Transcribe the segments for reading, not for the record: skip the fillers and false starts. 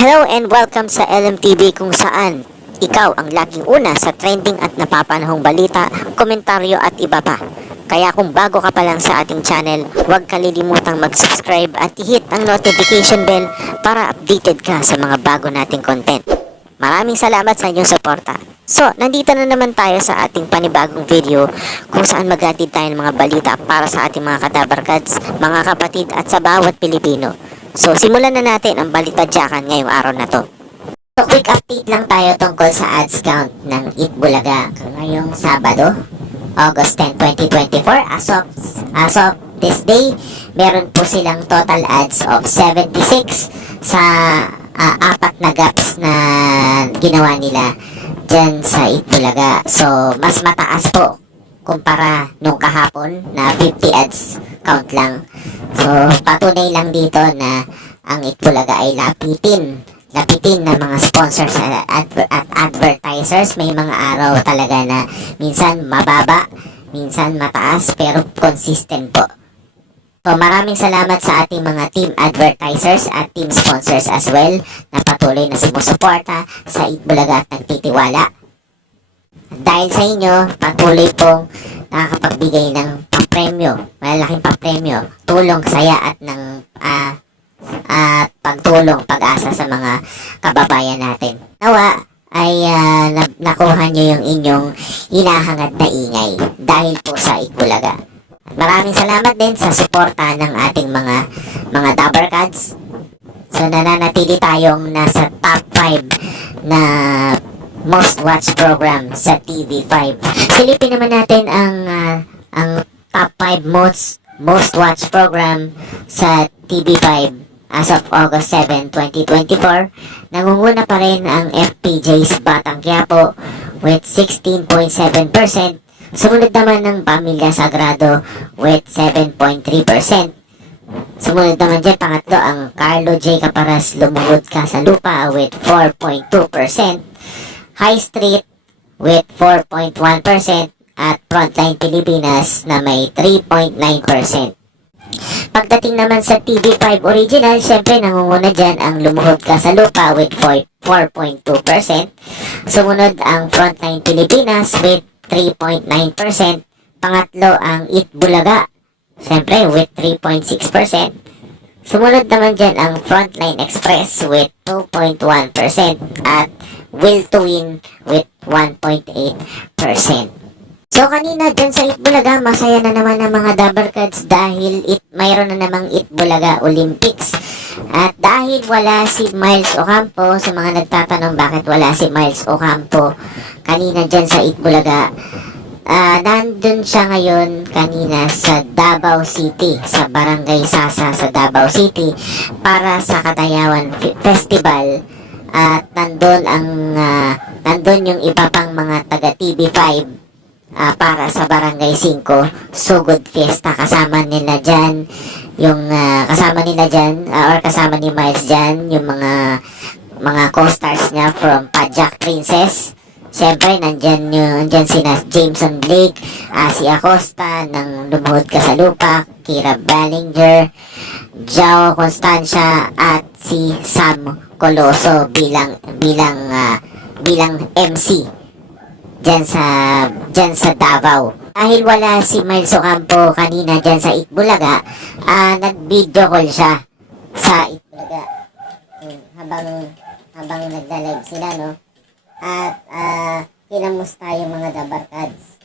Hello and welcome sa LMTV kung saan ikaw ang laging una sa trending at napapanahong balita, komentaryo at iba pa. Kaya kung bago ka pa lang sa ating channel, huwag kalilimutang mag-subscribe at i-hit ang notification bell para updated ka sa mga bago nating content. Maraming salamat sa inyong suporta. So, nandito na naman tayo sa ating panibagong video kung saan maghatid tayo ng mga balita para sa ating mga kadabarkads, mga kapatid at sa bawat Pilipino. So, simulan na natin ang balitadyakan ngayong araw na to. So, quick update lang tayo tungkol sa ads count ng Eat Bulaga ngayong Sabado, August 10, 2024. As of this day, meron po silang total ads of 76 sa apat na gaps na ginawa nila dyan sa Eat Bulaga. So, mas mataas po kumpara nung kahapon na 50 ads count lang. So, patunay lang dito na ang Eat Bulaga ay lapitin ng mga sponsors at advertisers. May mga araw talaga na minsan mababa, minsan mataas, pero consistent po. So, maraming salamat sa ating mga team advertisers at team sponsors as well na patuloy na sumusuporta sa Eat Bulaga at nagtitiwala. Dahil sa inyo, patuloy pong nakakapagbigay ng papremyo, malaking papremyo, tulong, saya at ng pagtulong, pag-asa sa mga kababayan natin. Nawa ay nakuha nyo yung inyong hinahangad na ingay dahil po sa Eat Bulaga. Maraming salamat din sa suporta ng ating mga Dabarkads. So, nananatili tayong nasa top 5 na most watched program sa TV5. Silipin naman natin ang top 5 most watched program sa TV5 as of August 7, 2024. Nangunguna pa rin ang FPJ's Batang Quiapo with 16.7%. Sumunod naman ng Pamilya Sagrado with 7.3%. Sumunod naman dyan, pangatlo, ang Carlo J. Caparas Lumuhod Ka sa Lupa with 4.2%. High Street with 4.1% at Frontline Pilipinas na may 3.9%. Pagdating naman sa TV5 Original, syempre nangunguna dyan ang Lumuhod Ka sa Lupa with 4.2%. Sumunod ang Frontline Pilipinas with 3.9%. Pangatlo ang Eat Bulaga, syempre with 3.6%. Sumunod naman dyan ang Frontline Express with 2.1% at Will to Win with 1.8%. So, kanina dyan sa Eat Bulaga, masaya na naman ang mga Dabarkads dahil mayroon na namang Eat Bulaga Olympics. At dahil wala si Miles Ocampo, sa mga nagtatanong bakit wala si Miles Ocampo kanina dyan sa Eat Bulaga, nandun siya ngayon kanina sa Davao City, sa Barangay Sasa sa Davao City para sa Katayawan Festival. At nandun yung iba pang mga taga TV5 para sa Barangay 5 Sugod Fiesta. Kasama nila dyan kasama ni Miles dyan yung mga co-stars niya from Pajak Princess. Siyempre, nandyan sina Jameson Blake, si Acosta ng Lumuhod Ka sa Lupa, Kira Ballinger, Jao Constancia at si Sam Coloso bilang MC dyan sa Davao. Dahil wala si Miles Ocampo kanina dyan sa Eat Bulaga, nag-video call siya sa Eat Bulaga habang nagda-live sila, no? At kinamusta yung mga Dabarkads.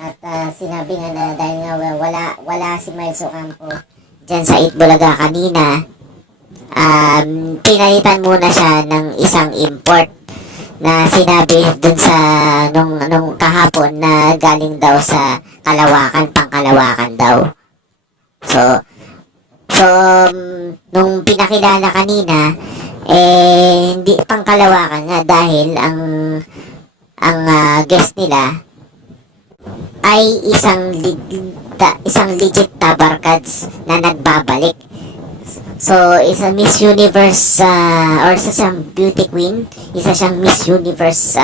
At sinabi nga na dahil nga wala si Miles Ocampo dyan sa Eat Bulaga kanina, pinalitan muna siya ng isang import na sinabi dun sa nung kahapon na galing daw sa pangkalawakan daw. So nung pinakilala kanina, hindi pangkalawakan nga dahil ang guest nila ay isang legit Dabarkads na nagbabalik. So, isa Miss Universe or isa siyang beauty queen, isa siyang Miss Universe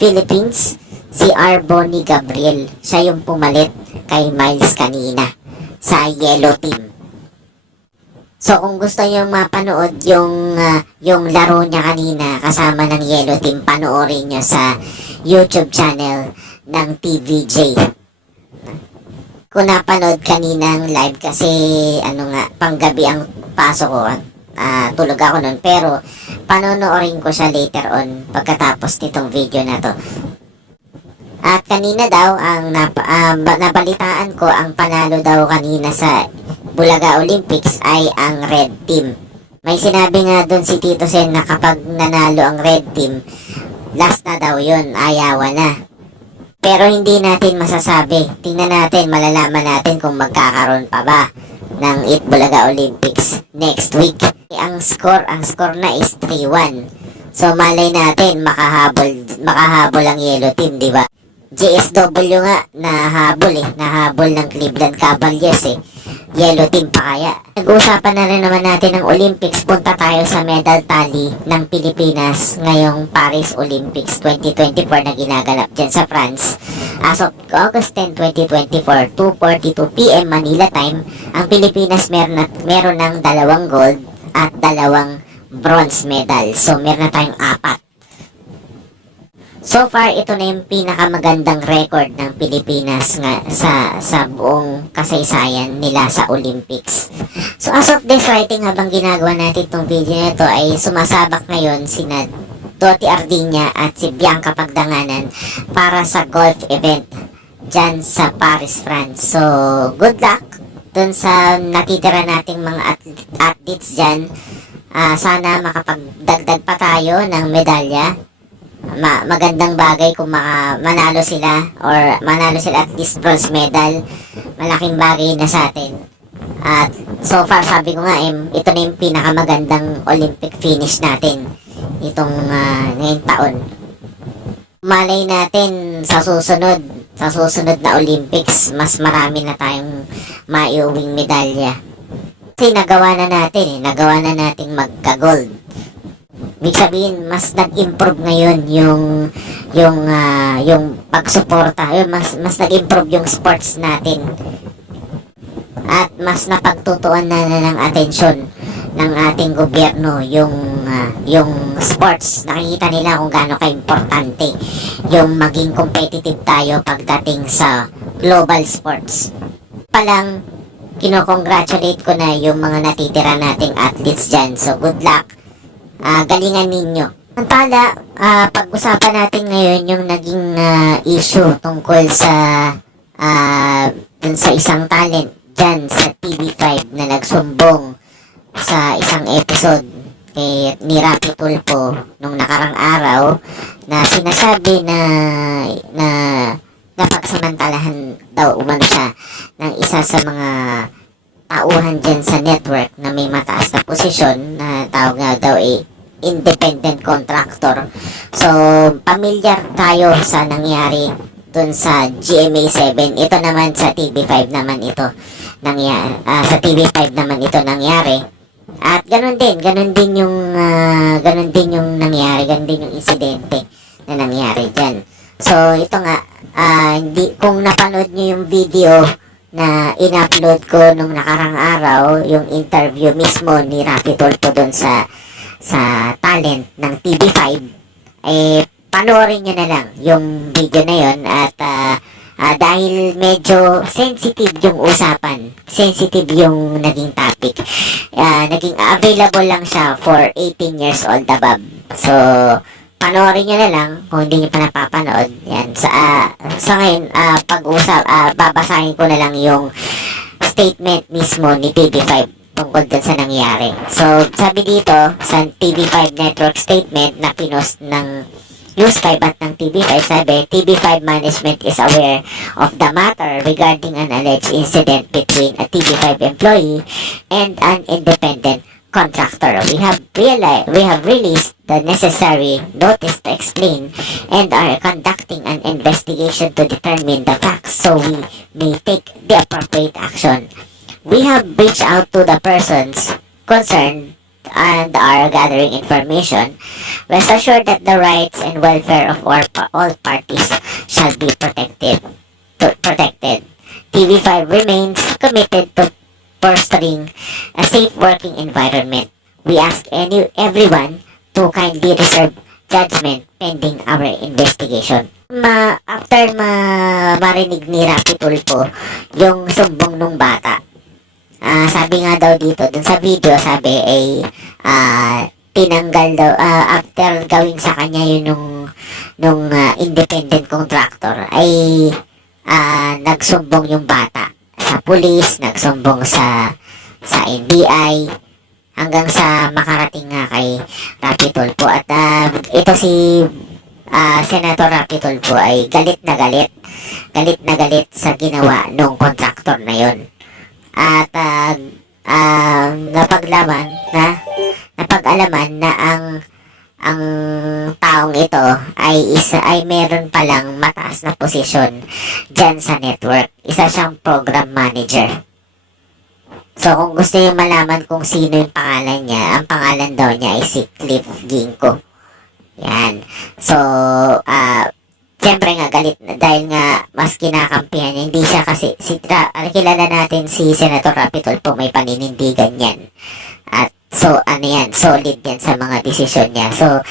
Philippines, si Arboni Gabriel. Siya yung pumalit kay Miles kanina sa yellow team. So kung gusto niyo mapanood yung laro niya kanina kasama ng Yellow Team, panoorin niyo sa YouTube channel ng TVJ. Kung napanood kaninang live kasi panggabi ang pasok ko, tulog ako nun, pero panonoorin ko siya later on pagkatapos nitong video na to. At kanina daw ang nabalitaan ko, ang panalo daw kanina sa Bulaga Olympics ay ang Red Team. May sinabi nga doon si Tito Sen na kapag nanalo ang Red Team, last na daw yun, ayawan na. Pero hindi natin masasabi. Tingnan natin, malalaman natin kung magkakaroon pa ba ng Bulaga Olympics next week. Ang score na is 3-1. So malay natin makahabol ang Yellow Team, di ba? JSW nga nahabol ng Cleveland Cavaliers Yellow Team pa kaya. Nag-uusapan na rin naman natin ng Olympics. Punta tayo sa medal tally ng Pilipinas ngayong Paris Olympics 2024 na ginaganap dyan sa France. As of August 10, 2024, 2:42 PM Manila time, ang Pilipinas meron ng 2 gold at 2 bronze medal. So meron na tayong 4. So far, ito na yung pinakamagandang record ng Pilipinas nga sa buong kasaysayan nila sa Olympics. So as of this writing, habang ginagawa natin itong video na ito, ay sumasabak ngayon sina Doti Ardinya at si Bianca Pagdanganan para sa golf event dyan sa Paris, France. So good luck dun sa natitira nating mga athletes dyan. Sana makapagdagdag pa tayo ng medalya. Magandang bagay kung manalo sila at least bronze medal. Malaking bagay na sa atin. At so far, sabi ko nga ito na yung pinakamagandang Olympic finish natin itong ngayong taon. Malay natin sa susunod na Olympics, mas marami na tayong maiuwing medalya. Kasi nagawa na natin magka-gold. Ibig sabihin, mas nag-improve ngayon yung pagsuporta, mas nag-improve yung sports natin. At mas napagtutuan na ng atensyon ng ating gobyerno yung sports. Nakikita nila kung gaano ka-importante yung maging competitive tayo pagdating sa global sports. Palang, kinocongratulate ko na yung mga natitira nating athletes dyan. So, good luck. Galingan ninyo. Samantala, pag-usapan natin ngayon yung naging issue tungkol sa dun sa isang talent dyan sa TV5 na nagsumbong sa isang episode ni Rapi Tulfo nung nakarang araw, na sinasabi na napagsamantalahan daw umano siya ng isa sa mga tauhan dyan sa network na may mataas na posisyon, na tawag nga daw independent contractor. So, pamilyar tayo sa nangyari dun sa GMA7. Ito naman sa TV5 naman ito nangyari. Sa TV5 naman ito nangyari. At ganun din yung nangyari, ganun din yung insidente na nangyari dyan. So, ito nga, kung napanood nyo yung video na in-upload ko nung nakarang araw, yung interview mismo ni Rapi Tulfo doon sa talent ng TV5, panoorin nyo na lang yung video na yon. At dahil medyo sensitive yung usapan, sensitive yung naging topic, naging available lang siya for 18 years old above. So panoorin nyo na lang kung hindi nyo pa napapanood. Yan. Sa ngayon, babasahin ko na lang yung statement mismo ni TV5 tungkol dun sa nangyari. So, sabi dito, sa TV5 network statement na pinost ng News 5 at ng TV5, sabi, TV5 management is aware of the matter regarding an alleged incident between a TV5 employee and an independent contractor. We have released the necessary notice to explain and are conducting an investigation to determine the facts so we may take the appropriate action. We have reached out to the persons concerned and are gathering information. Rest assured that the rights and welfare of all parties shall be protected. TV5 remains committed to fostering a safe working environment. We ask everyone to kindly reserve judgment pending our investigation. After marinig ni Rapi Tulfo yung sumbong nung bata, sabi nga daw dito, dun sa video, sabi ay tinanggal daw, after gawin sa kanya yun nung independent contractor, ay nagsumbong yung bata sa pulis, nagsumbong sa NBI, hanggang sa makarating nga kay Rapi Tulfo. At ito si Senator Rapi Tulfo ay galit na galit sa ginawa nung contractor na yon. At napag-alaman na ang taong ito ay meron palang mataas na posisyon dyan sa network. Isa siyang program manager. So, kung gusto niyo malaman kung sino yung pangalan niya, ang pangalan daw niya ay si Cliff Ginko. Yan. So, siyempre nga galit dahil nga mas kinakampihan niya. Hindi siya kasi, kilala natin si Senator Rapi Tulfo, may paninindigan yan. At so, solid yan sa mga desisyon niya. So,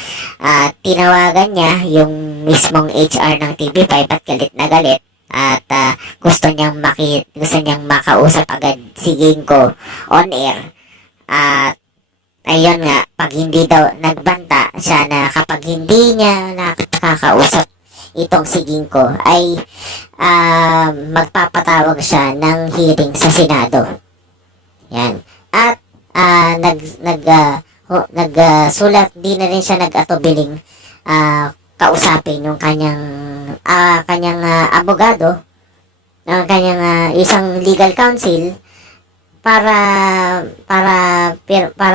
tinawagan niya yung mismong HR ng TV5 at galit na galit. At gusto niyang makausap agad si Ginko on air. At ayun nga, pag hindi daw nagbanta siya na kapag hindi niya nakakausap itong si Ginko ay magpapatawag siya ng hearing sa Senado. Yan. At nagsulat, di na rin siya nag-atubiling kausapin yung kanyang abogado, ng kanyang isang legal counsel para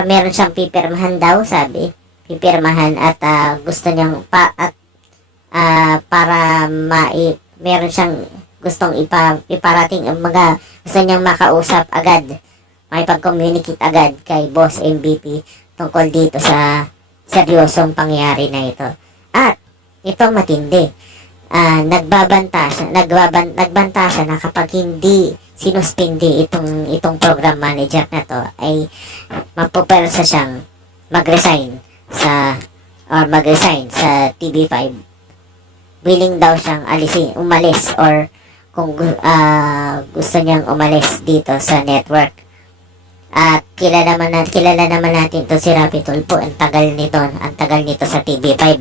meron siyang pipirmahan daw, sabi. Pipirmahan at gusto niyang meron siyang gustong iparating, gusto niyang makausap agad, makipag-communicate agad kay Boss MVP tungkol dito sa seryosong pangyayari na ito. At ito matindi. Nagbanta siya na kapag hindi sinuspindi itong program manager na to ay mapupersa siyang mag-resign sa TV5. Willing daw siyang umalis or kung gusto niyang umalis dito sa network. At kilala naman natin to si Rapi Tulfo. Ang tagal nito sa TV5.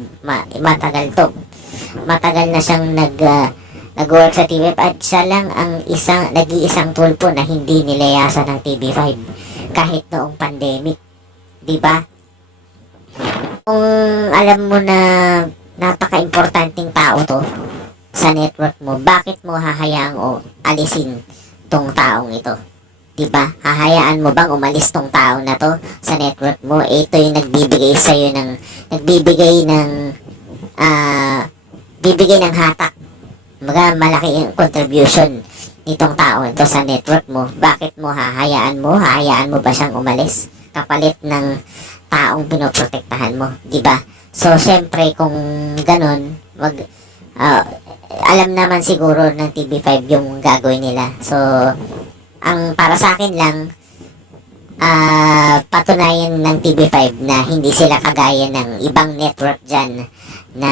Matagal na siyang nag-work sa TV5 at siya lang ang nag-iisang Tulfo na hindi nilayasan ng TV5 kahit noong pandemic, di ba? Kung alam mo na napaka-importanting tao to sa network mo, bakit mo hahayaang alisin tong taong ito? Diba? Hahayaan mo bang umalis tong tao na to sa network mo? Ito yung nagbibigay ng hatak. Malaki yung contribution nitong tao ito sa network mo. Bakit mo hahayaan mo? Hahayaan mo ba siyang umalis kapalit ng taong pinoprotektahan mo? Diba? So, syempre, kung ganun, alam naman siguro ng TV5 yung gagawin nila. So, ang para sa akin lang, patunayan ng TV5 na hindi sila kagaya ng ibang network dyan na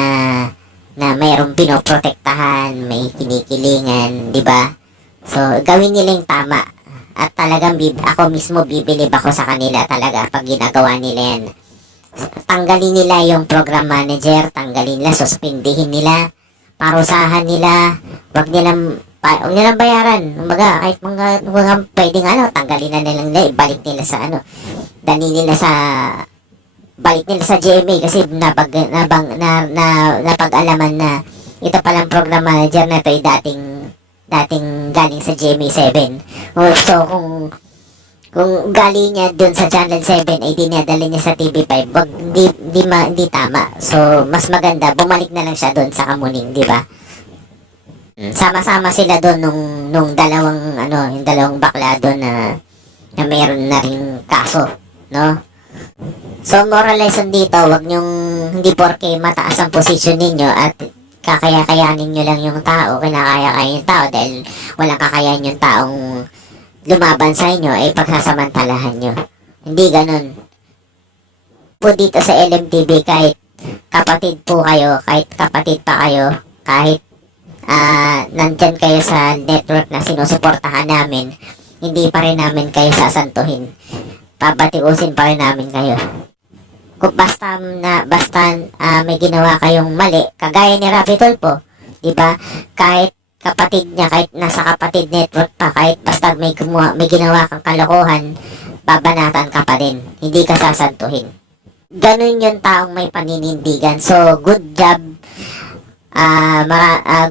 mayroong pinoprotektahan, may kinikilingan, di ba? So, gawin nila yung tama. At talagang ako mismo bibilib ako sa kanila talaga pag ginagawa nila yan. Tanggalin nila yung program manager, suspindihin nila, parusahan nila, wag nilang bayaran. Kahit mga pwedeng tanggalin na nila, ibalik nila sa balik nila sa GMA kasi napag-alaman na ito palang program manager na ito ay dating galing sa GMA 7. So kung galing niya dun sa Channel 7 ay dinadala niya sa TV5, hindi tama. So mas maganda bumalik na lang siya dun sa Kamuning, di ba? Sama-sama sila doon nung yung dalawang bakla doon na meron na ring kaso, no? So, moral lesson dito, wag nyong, hindi porke mataas ang posisyon ninyo at kakaya-kayanin nyo lang yung tao, kinakaya-kaya yung tao dahil walang kakayahan yung taong lumaban sa inyo ay pagsasamantalahan nyo. Hindi ganun. Po dito sa LMTV, kahit kapatid po kayo, kahit kapatid pa kayo, kahit nandyan kayo sa network na sinusuportahan namin, hindi pa rin namin kayo sasantuhin. Babatiusin pa rin namin kayo. Kung basta may ginawa kayong mali, kagaya ni Rafi Tulfo, di ba? Kahit kapatid niya, kahit nasa kapatid network pa, kahit basta may ginawa kang kalokohan, babanatan ka pa din. Hindi ka sasantuhin. Ganun yung taong may paninindigan. So, good job.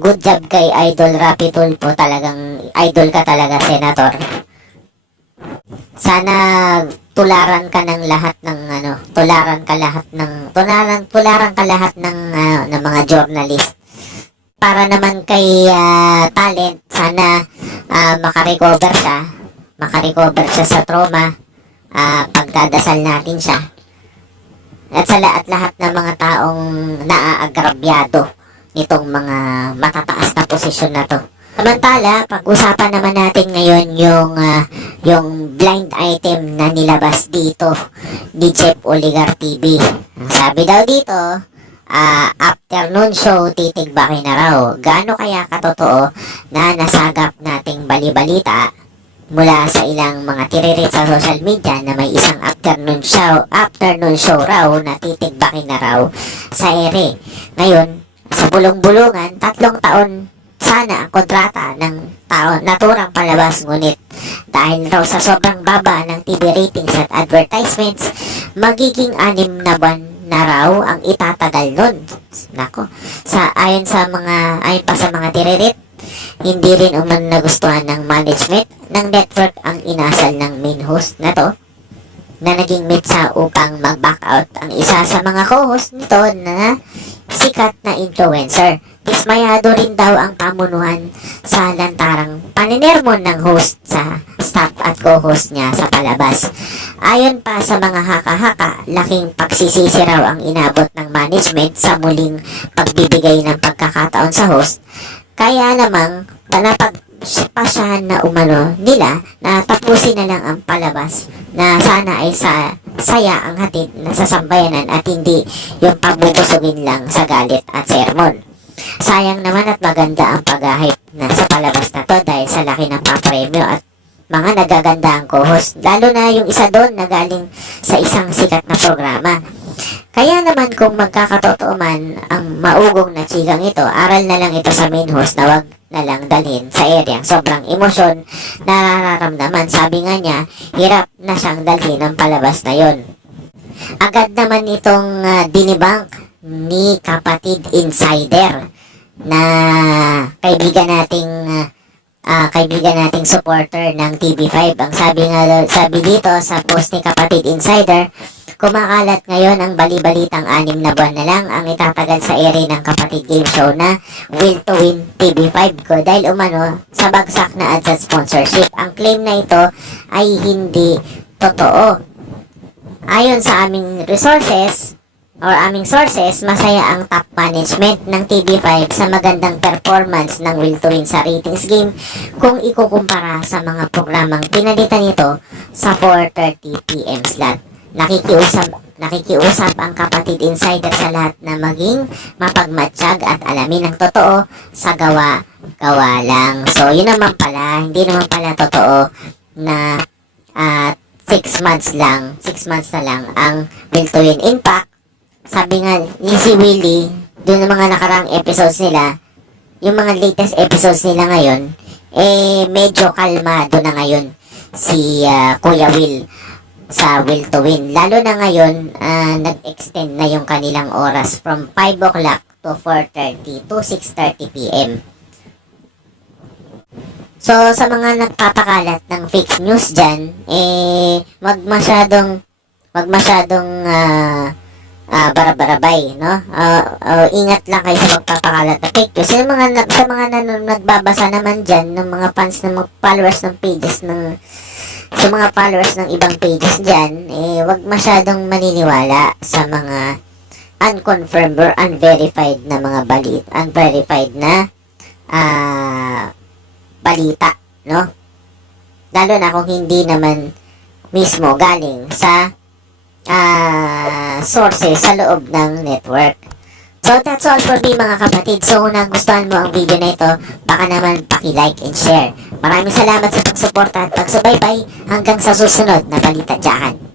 Good job kay Idol Rafi Tulfo. Talagang idol ka talaga, Senator. Sana tularan ka ng lahat ng tularan ka lahat ng mga journalist. Para naman kay Talent, sana makarecover siya sa trauma. Pagdadasal natin siya. At sa lahat ng mga taong naaagrabyado nitong mga matataas na posisyon na to. Samantala, pag-usapan naman natin ngayon yung blind item na nilabas dito ni Jeff Oligar TV. Ang sabi daw dito, afternoon show, titigbakin na raw. Gaano kaya katotoo na nasagap nating bali-balita mula sa ilang mga tiririt sa social media na may isang afternoon show raw na titigbakin na raw sa ere. Ngayon, sa bulong-bulungan, 3 taon sana ang kontrata ng naturang palabas, ngunit dahil raw sa sobrang baba ng TV ratings at advertisements, magiging 6 na buwan na raw ang itatagal nun. Nako, ayon pa sa mga tiririt, hindi rin nagustuhan ng management ng network ang inasal ng main host na to, na naging mitsa upang mag-back out ang isa sa mga co-host nito na sikat na influencer. Dismayado rin daw ang pamunuan sa lantarang paninermon ng host sa staff at co-host niya sa palabas. Ayon pa sa mga haka-haka, laking pagsisisi raw ang inabot ng management sa muling pagbibigay ng pagkakataon sa host. Kaya namang napagpasyahan na nila na tapusin na lang ang palabas na sana ay saya ang hatid na sa sambayanan at hindi yung pabubusugin lang sa galit at sermon. Sayang naman at maganda ang pag-hype na sa palabas na to dahil sa laki ng papremyo at mga nagaganda ang co-host, lalo na yung isa doon na galing sa isang sikat na programa. Kaya naman kung magkakatotoo man ang maugong na chikang ito, aral na lang ito sa main host na wag na lang dalhin sa area. Sobrang emosyon na nararamdaman. Sabi nga niya, hirap na siyang dalhin ang palabas na yon. Agad naman itong dinibang ni kapatid Insider na kaibigan nating supporter ng TV5. Ang sabi dito sa post ni kapatid Insider, kumakalat ngayon ang bali-balitang 6 na buwan na lang ang itatagal sa ere ng kapatid game show na Will to Win TV5 ko dahil sa bagsak na ads at sponsorship. Ang claim na ito ay hindi totoo. Ayon sa aming sources, masaya ang top management ng TV5 sa magandang performance ng Will to Win sa ratings game kung ikukumpara sa mga programang pinalitan nito sa 4:30 PM slot. Nakikiusap ang kapatid Insider sa lahat na maging mapagmatsyag at alamin ang totoo sa gawa lang. So, yun naman pala, hindi naman pala totoo na 6 months na lang ang Will to Win. In fact, sabi nga ni si Willie, doon ng mga nakarang episodes nila, yung mga latest episodes nila ngayon, medyo kalmado na ngayon si Kuya Will sa Will to Win. Lalo na ngayon, nag-extend na yung kanilang oras from 5 o'clock to 4:30 to 6:30 PM. So, sa mga nagpapakalat ng fake news dyan, wag masyadong barabarabay, no? Ingat lang kayo sa magpapakalat ng fake news. Sa mga nagbabasa naman dyan, ng mga fans, ng mga followers ng pages sa mga followers ng ibang pages dyan, wag masyadong maniniwala sa mga unconfirmed or unverified na mga balita, no? Lalo na kung hindi naman mismo galing sa sources sa loob ng network. So that's all for me mga kapatid. So kung nagustuhan mo ang video na ito, baka naman paki-like and share. Maraming salamat sa pagsuporta at pagsubaybay hanggang sa susunod na Balita Tsakan.